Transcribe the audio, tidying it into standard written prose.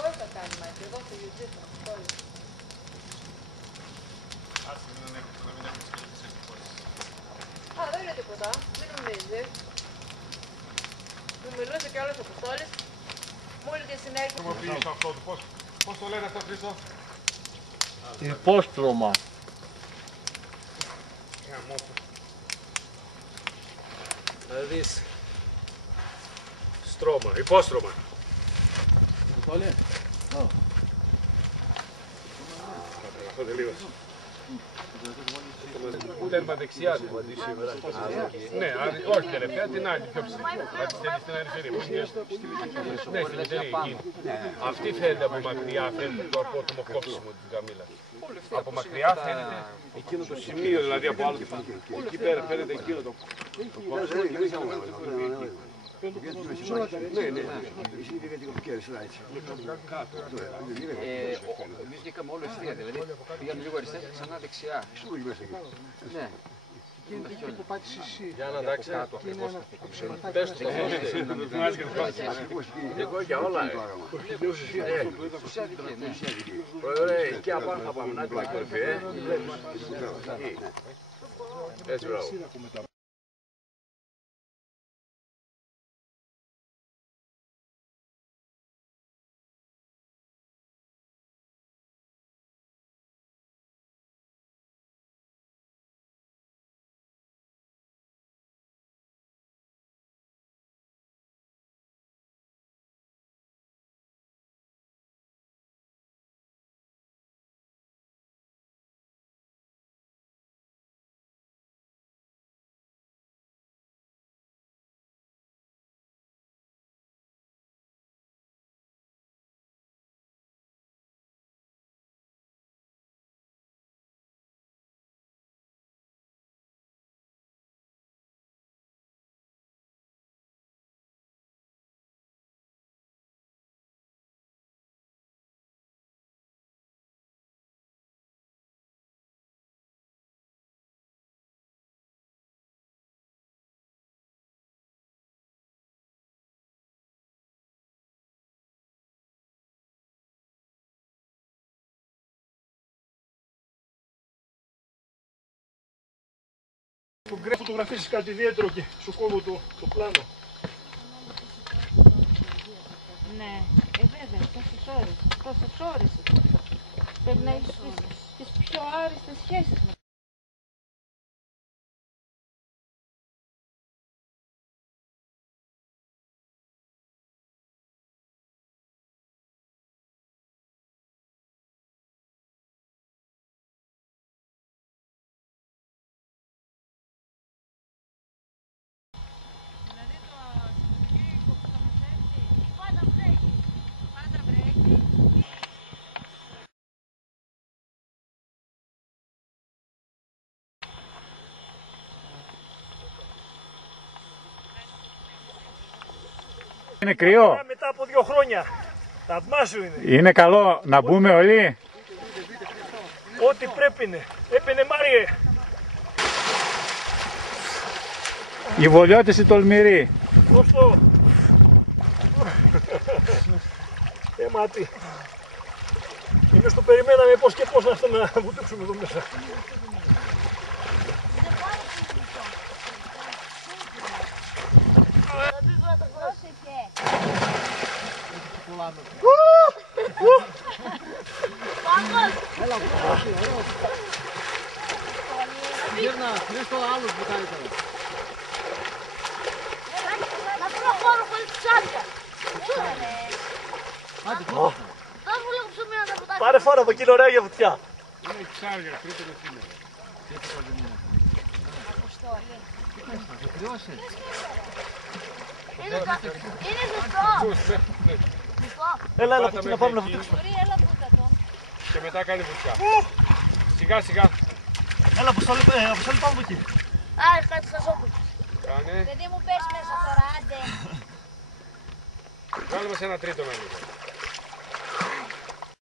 Πώς θα κάνει, Μάικη, εδώ στο YouTube θα το πω. Άσε να μην έχεις και εκτυπώσεις. Α, δεν είναι τίποτα, μην νομίζεις. Μου μιλούσε κι άλλος ο Αποστόλης. Μου έλεγε συνέχεια. Χρησιμοποιείς αυτό του, πώς το λένε αυτό, Χρήστο? Υπόστρωμα. Να δεις στρώμα, υπόστρωμα. Αποστόλη. Αυτό λίγο. Τέρμα δεξιά του αντί σήμερα. Ναι, όχι τελευταία, την άλλη πιο ψηλή. Θα τη στέλνεις στην αριστερή. Ναι, στην αριστερή εκείνη. Αυτή φαίνεται από μακριά, φαίνεται το απότομο κόψιμο της γαμήλας. Από μακριά φαίνεται εκείνο το σημείο, δηλαδή από άλλο. Εκεί πέρα φαίνεται εκείνο το κόψιμο. Εμείς βγήκαμε όλο ευθεία, δηλαδή πήγαμε λίγο αριστερά και ξανά δεξιά. Ναι. Για να εντάξει κάτω ακριβώς. Πες το Εγώ για όλα. Πρόεδρε, εκεί απάνω θα πάμε να την κορυφή. Έτσι μπράβο. Που φωτογραφίσεις κάτι ιδιαίτερο και σου κόβω το πλάνο. Ναι, βέβαια, τόσες ώρες. Πρέπει να έχεις τις πιο άριστες σχέσεις με. Είναι κρύο. Μετά από 2 χρόνια. Θαυμάσιο είναι. Είναι καλό να μπούμε όλοι. Ό,τι πρέπει είναι. Έπαινε Μάριε. Οι βολιώτες οι τολμηροί. Σωστό. Μάτι. Εμείς το περιμέναμε πώς και πώς να βουτήξουμε εδώ μέσα. Έλα, ωραίο. Γύρνα, Χρήστο, άλλους βουτάει τώρα. Να βρω χώρο χωρίς ψάρια. Άντε, τώρα. Δώσ' μου λίγο ψωμί να τα βουτάξω. Πάρε φόρα από εκεί, ωραία για βουτιά. Είναι ψάρια, τρίτο δεν είναι. Είναι ζεστό. Έλα, από εκεί να πάμε να βουτήξουμε. Έλα βούτα τον. Και μετά κάνει βουτιά. Σιγά σιγά. Έλα, Αποστόλη, πάμε από εκεί. Άρα, κάτι στα σώπη. Κάνε. Παιδί μου πες μέσα τώρα, άντε. Βγάλουμε σε ένα τρίτο με λίγο.